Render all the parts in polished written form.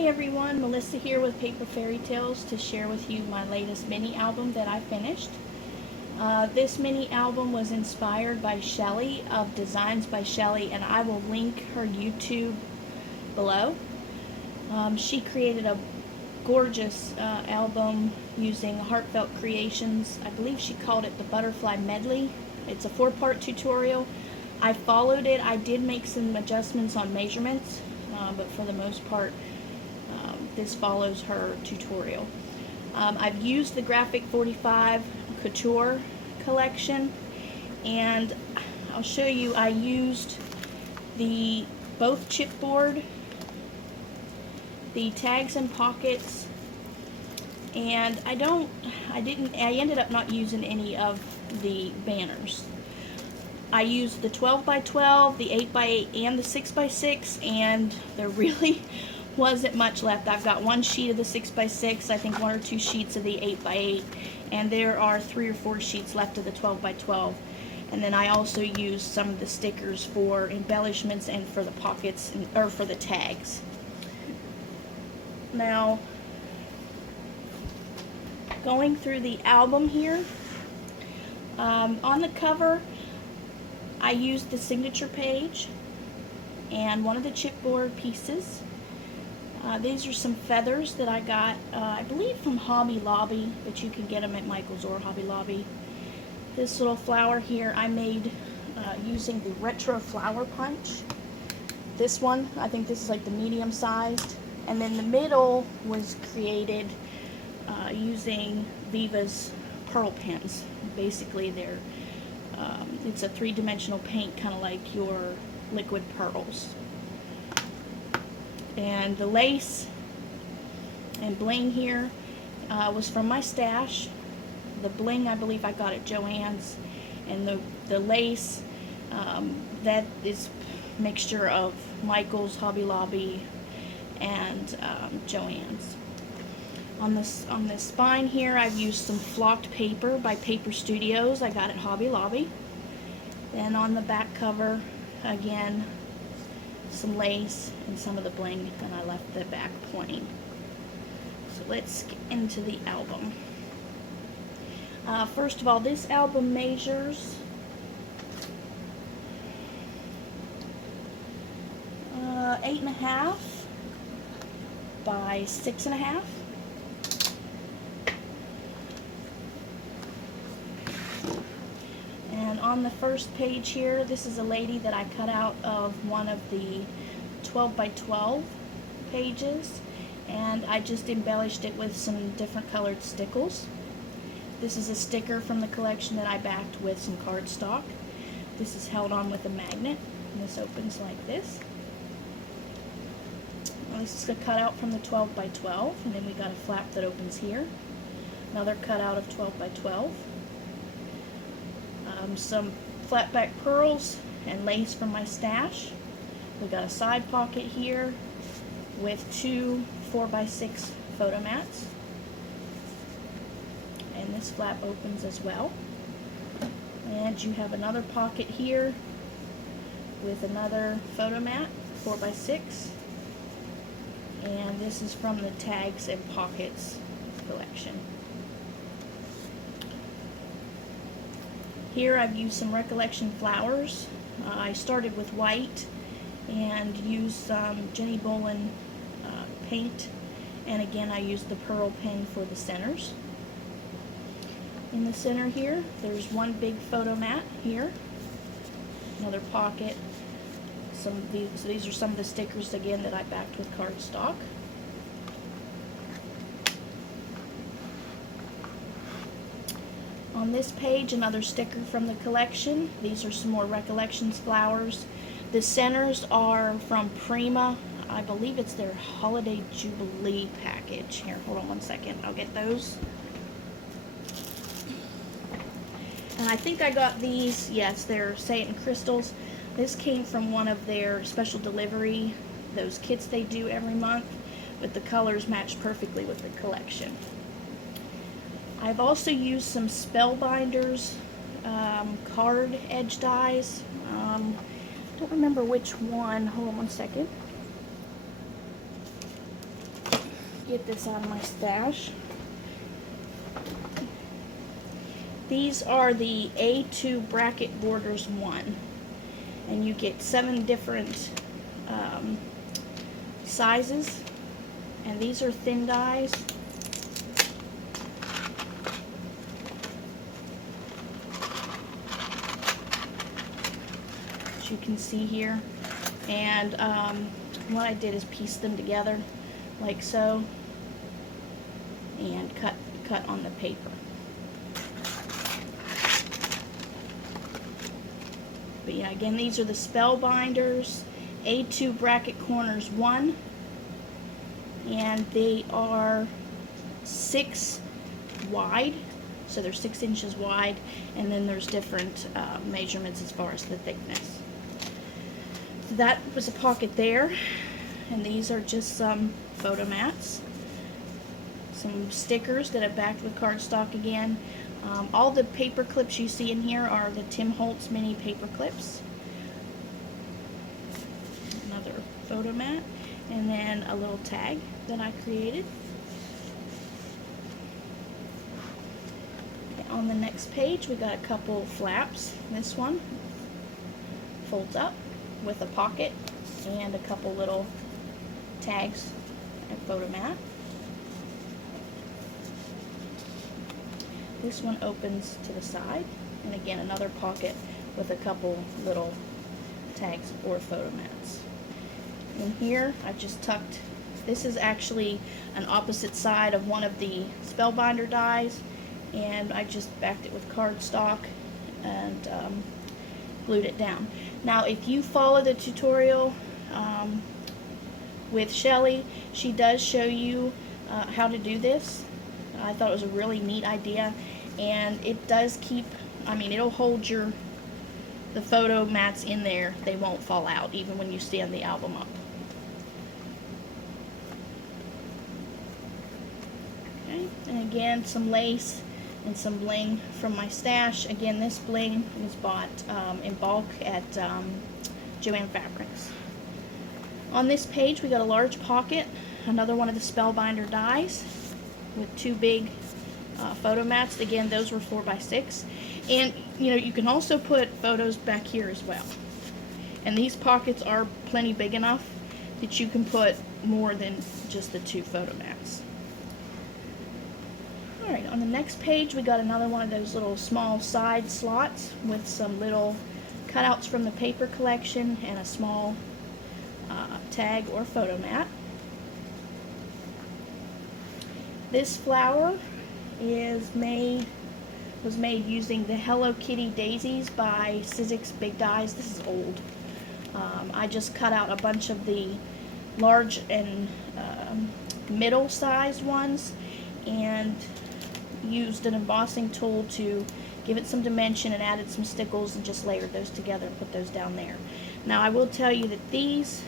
Hi everyone, Melissa here with Paper Fairy Tales to share with you my latest mini album that I finished. This mini album was inspired by Shellie of Designs by Shellie, and I will link her YouTube below. She created a gorgeous album using heartfelt creations. I believe she called it the Butterfly Medley. It's a 4-part tutorial. I followed it. I did make some adjustments on measurements, but for the most part this follows her tutorial. I've used the Graphic 45 Couture collection, and I'll show you. I used both chipboard, the tags and pockets, and I ended up not using any of the banners. I used the 12 by 12, the 8 by 8, and the 6 by 6, and there really wasn't much left. I've got one sheet of the 6 by 6, I think 1 or 2 sheets of the 8 by 8, and there are 3 or 4 sheets left of the 12 by 12. And then I also used some of the stickers for embellishments and for the pockets, or for the tags. Now, going through the album here, on the cover I used the signature page and one of the chipboard pieces. These are some feathers that I got, I believe from Hobby Lobby, but you can get them at Michael's or Hobby Lobby. This little flower here I made using the retro flower punch. This one, I think this is like the medium sized. And then the middle was created using Viva's pearl pens. Basically it's a 3-dimensional paint, kind of like your liquid pearls. And the lace and bling here was from my stash. The bling I believe I got at Joann's, and the lace that is a mixture of Michael's, Hobby Lobby, and Joann's. On the spine here I've used some flocked paper by Paper Studios I got at Hobby Lobby. Then on the back cover, again, some lace and some of the bling, and I left the back plain. So let's get into the album. First of all, this album measures 8.5 by 6.5. And on the first page here, this is a lady that I cut out of one of the 12 by 12 pages, and I just embellished it with some different colored stickles. This is a sticker from the collection that I backed with some cardstock. This is held on with a magnet, and this opens like this. Well, this is a cutout from the 12 by 12, and then we got a flap that opens here. Another cutout of 12 by 12. Some flat back pearls and lace from my stash. We got a side pocket here with 2 4x6 photo mats, and this flap opens as well. And you have another pocket here with another photo mat, 4x6, and this is from the Tags and Pockets collection. Here I've used some Recollection flowers. I started with white and used some Jenny Bolin paint, and again I used the pearl pen for the centers. In the center here, there's one big photo mat here, another pocket. So these are some of the stickers again that I backed with cardstock. On this page, another sticker from the collection. These are some more Recollections flowers. The centers are from Prima. I believe it's their Holiday Jubilee package. Here, hold on one second. I'll get those. And I think I got these. Yes, they're Say It in Crystals. This came from one of their special delivery, those kits they do every month, but the colors match perfectly with the collection. I've also used some Spellbinders card edge dies. Don't remember which one. Hold on one second. get this out of my stash. These are the A2 bracket borders 1, and you get 7 different sizes, and these are thin dies. As you can see here, and what I did is piece them together like so and cut on the paper. But yeah, again, these are the Spellbinders A2 bracket corners 1, and they are 6 wide, so they're 6 inches wide, and then there's different measurements as far as the thickness. So that was a pocket there, and these are just some photo mats, some stickers that I backed with cardstock again. All the paper clips you see in here are the Tim Holtz mini paper clips. Another photo mat, and then a little tag that I created. Okay, on the next page we got a couple flaps. This one folds up with a pocket and a couple little tags and photo mat. This one opens to the side, and again another pocket with a couple little tags or photo mats. In here I just tucked, this is actually an opposite side of one of the Spellbinder dies, and I just backed it with cardstock and glued it down. Now if you follow the tutorial with Shellie, she does show you how to do this. I thought it was a really neat idea, and it does keep, I mean, it'll hold the photo mats in there. They won't fall out even when you stand the album up. Okay, and again some lace and some bling from my stash. Again, this bling was bought in bulk at Joann Fabrics. On this page we got a large pocket, another one of the Spellbinder dies with 2 big photo mats. Again, those were 4x6, and you know, you can also put photos back here as well, and these pockets are plenty big enough that you can put more than just the 2 photo mats. Alright, on the next page we got another one of those little small side slots with some little cutouts from the paper collection and a small tag or photo mat. This flower was made using the Hello Kitty daisies by Sizzix Big Dies. This is old. I just cut out a bunch of the large and middle-sized ones and used an embossing tool to give it some dimension and added some stickles and just layered those together and put those down there. Now I will tell you that these,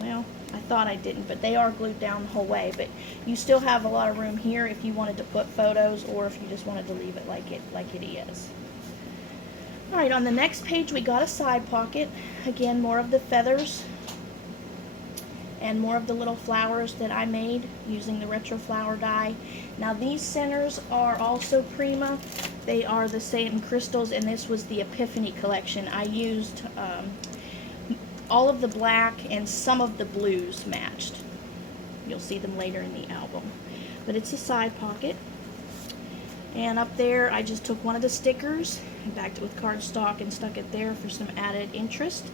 well, I thought I didn't, but they are glued down the whole way, but you still have a lot of room here if you wanted to put photos or if you just wanted to leave it like it is. Alright, on the next page we got a side pocket. Again, more of the feathers and more of the little flowers that I made using the retro flower die. Now these centers are also Prima. They are the same crystals, and this was the Epiphany collection. I used all of the black and some of the blues matched. You'll see them later in the album. But it's a side pocket. And up there I just took one of the stickers and backed it with cardstock and stuck it there for some added interest.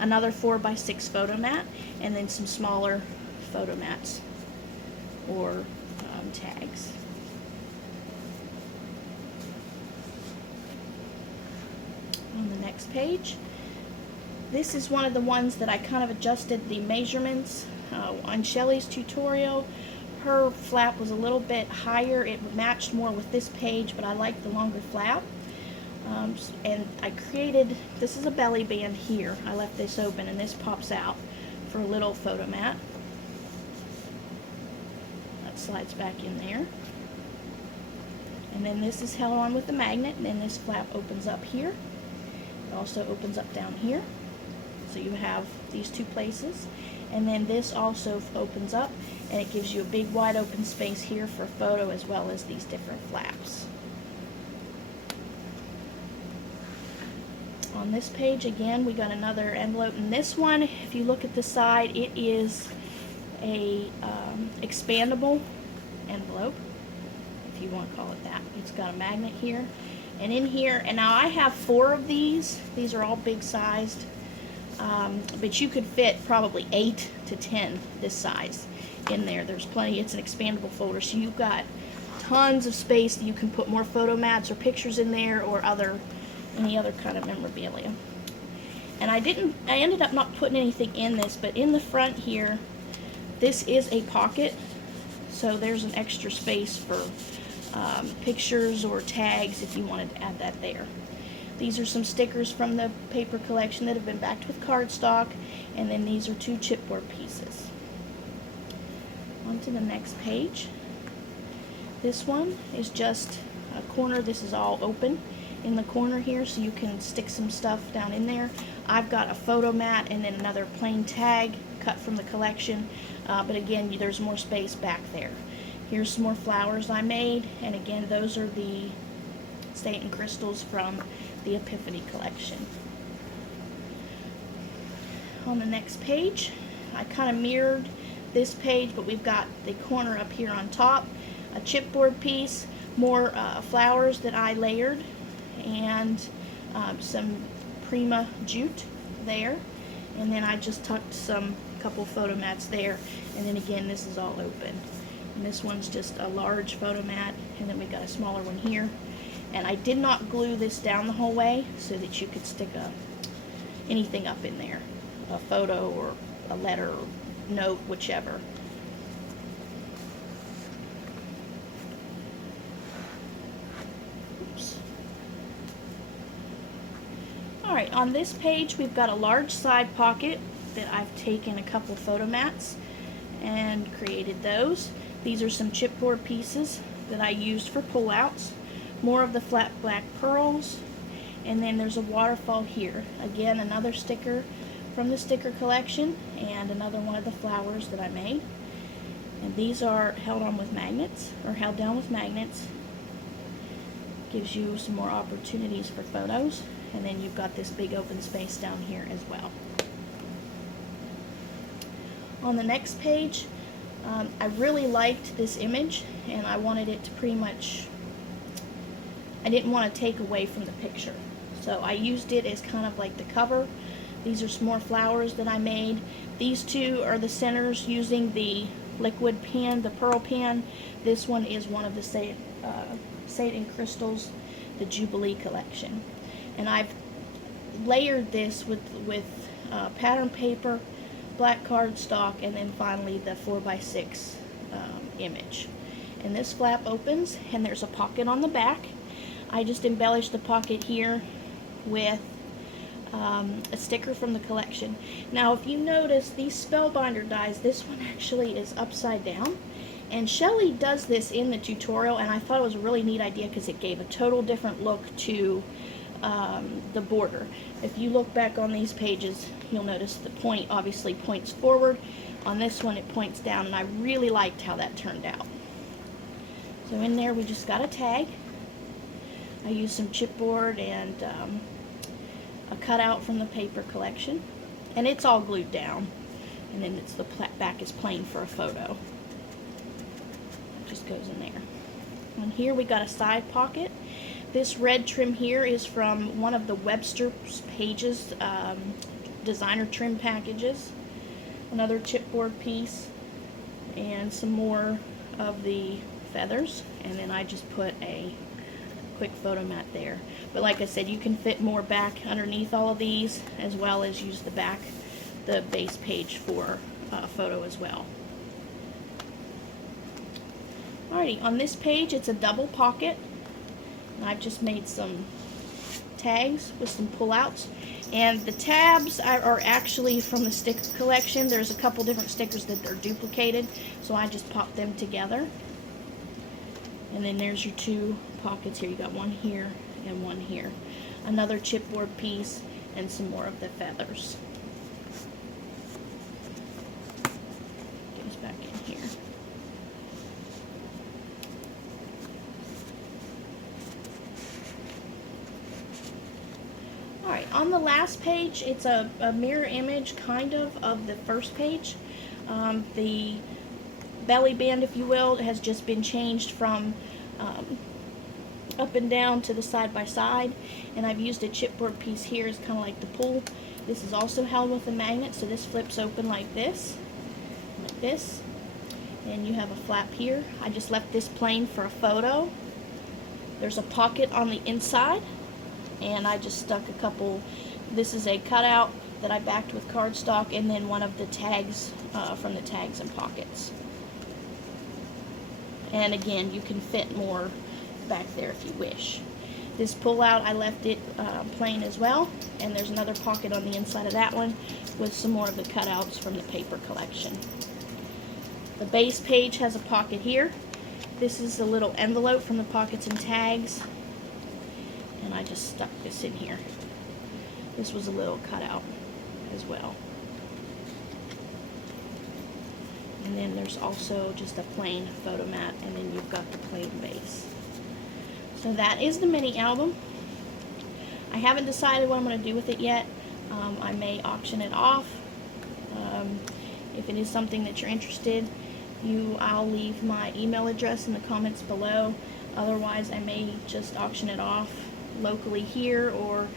Another 4x6 photo mat, and then some smaller photo mats or tags. On the next page, this is one of the ones that I kind of adjusted the measurements. On Shellie's tutorial, her flap was a little bit higher. It matched more with this page, but I like the longer flap. And I created, this is a belly band here. I left this open, and this pops out for a little photo mat. That slides back in there. And then this is held on with the magnet, and then this flap opens up here. It also opens up down here. So you have these two places, and then this also opens up and it gives you a big wide open space here for photo, as well as these different flaps. On this page again, we got another envelope, and this one, if you look at the side, it is a expandable envelope, if you want to call it that. It's got a magnet here, and in here, and now I have 4 of these. These are all big sized, but you could fit probably 8 to 10 this size in there. There's plenty. It's an expandable folder, so you've got tons of space that you can put more photo mats or pictures in there, or any other kind of memorabilia. And I ended up not putting anything in this, but in the front here, this is a pocket, so there's an extra space for pictures or tags if you wanted to add that there. These are some stickers from the paper collection that have been backed with cardstock, and then these are 2 chipboard pieces. On to the next page. This one is just a corner. This is all open in the corner here, so you can stick some stuff down in there. I've got a photo mat and then another plain tag cut from the collection, but again, there's more space back there. Here's some more flowers I made, and again, those are the State crystals from the Epiphany collection. On the next page, I kind of mirrored this page, but we've got the corner up here on top, a chipboard piece, more flowers that I layered, and some Prima jute there, and then I just tucked couple photo mats there, and then again, this is all open, and this one's just a large photo mat, and then we got a smaller one here. And I did not glue this down the whole way so that you could stick anything up in there, a photo or a letter or note, whichever. Alright, on this page we've got a large side pocket that I've taken a couple photo mats and created those. These are some chipboard pieces that I used for pullouts, more of the flat black pearls, and then there's a waterfall here. Again, another sticker from the sticker collection, and another one of the flowers that I made. And these are held down with magnets. Gives you some more opportunities for photos. And then you've got this big open space down here as well. On the next page, I really liked this image, and I wanted it to I didn't want to take away from the picture. So I used it as kind of like the cover. These are some more flowers that I made. These two are the centers using the liquid pen, the pearl pen. This one is one of the State crystals, the Jubilee collection. And I've layered this with pattern paper, black cardstock, and then finally the 4x6 image. And this flap opens, and there's a pocket on the back. I just embellished the pocket here with a sticker from the collection. Now, if you notice, these Spellbinder dies, this one actually is upside down. And Shellie does this in the tutorial, and I thought it was a really neat idea because it gave a total different look to the border. If you look back on these pages, you'll notice the point obviously points forward. On this one, it points down, and I really liked how that turned out. So in there, we just got a tag. I used some chipboard and a cutout from the paper collection, and it's all glued down, and then the back is plain for a photo. It just goes in there. And here we got a side pocket. This red trim here is from one of the Webster's Pages designer trim packages. Another chipboard piece and some more of the feathers, and then I just put a quick photo mat there. But like I said, you can fit more back underneath all of these, as well as use the base page for a photo as well. Alrighty, on this page it's a double pocket, and I've just made some tags with some pullouts. And the tabs are actually from the sticker collection. There's a couple different stickers that are duplicated, so I just popped them together. And then there's your two pockets here. You got one here and one here. Another chipboard piece and some more of the feathers. on the last page, it's a mirror image kind of the first page. The belly band, if you will, has just been changed from up and down to the side by side, and I've used a chipboard piece here as kind of like the pull. This is also held with a magnet, so this flips open like this, and you have a flap here. I just left this plain for a photo. There's a pocket on the inside, and I just stuck a couple. This is a cutout that I backed with cardstock, and then one of the tags from the tags and pockets. And again, you can fit more back there if you wish. This pull out, I left it plain as well, and there's another pocket on the inside of that one with some more of the cutouts from the paper collection. The base page has a pocket here. This is a little envelope from the pockets and tags, and I just stuck this in here. This was a little cutout as well. And then there's also just a plain photo mat, and then you've got the plain base. So that is the mini album. I haven't decided what I'm going to do with it yet. I may auction it off. If it is something that you're interested, I'll leave my email address in the comments below. Otherwise, I may just auction it off locally here, or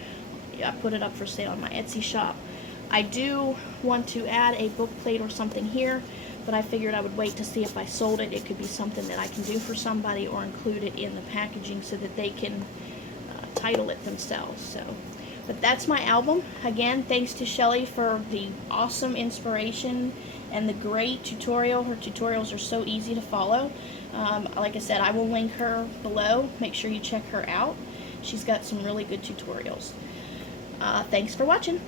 I put it up for sale on my Etsy shop. I do want to add a book plate or something here, but I figured I would wait to see if I sold it. It could be something that I can do for somebody, or include it in the packaging so that they can title it themselves. So, but that's my album. Again, thanks to Shellie for the awesome inspiration and the great tutorial. Her tutorials are so easy to follow. Like I said, I will link her below. Make sure you check her out. She's got some really good tutorials. Thanks for watching.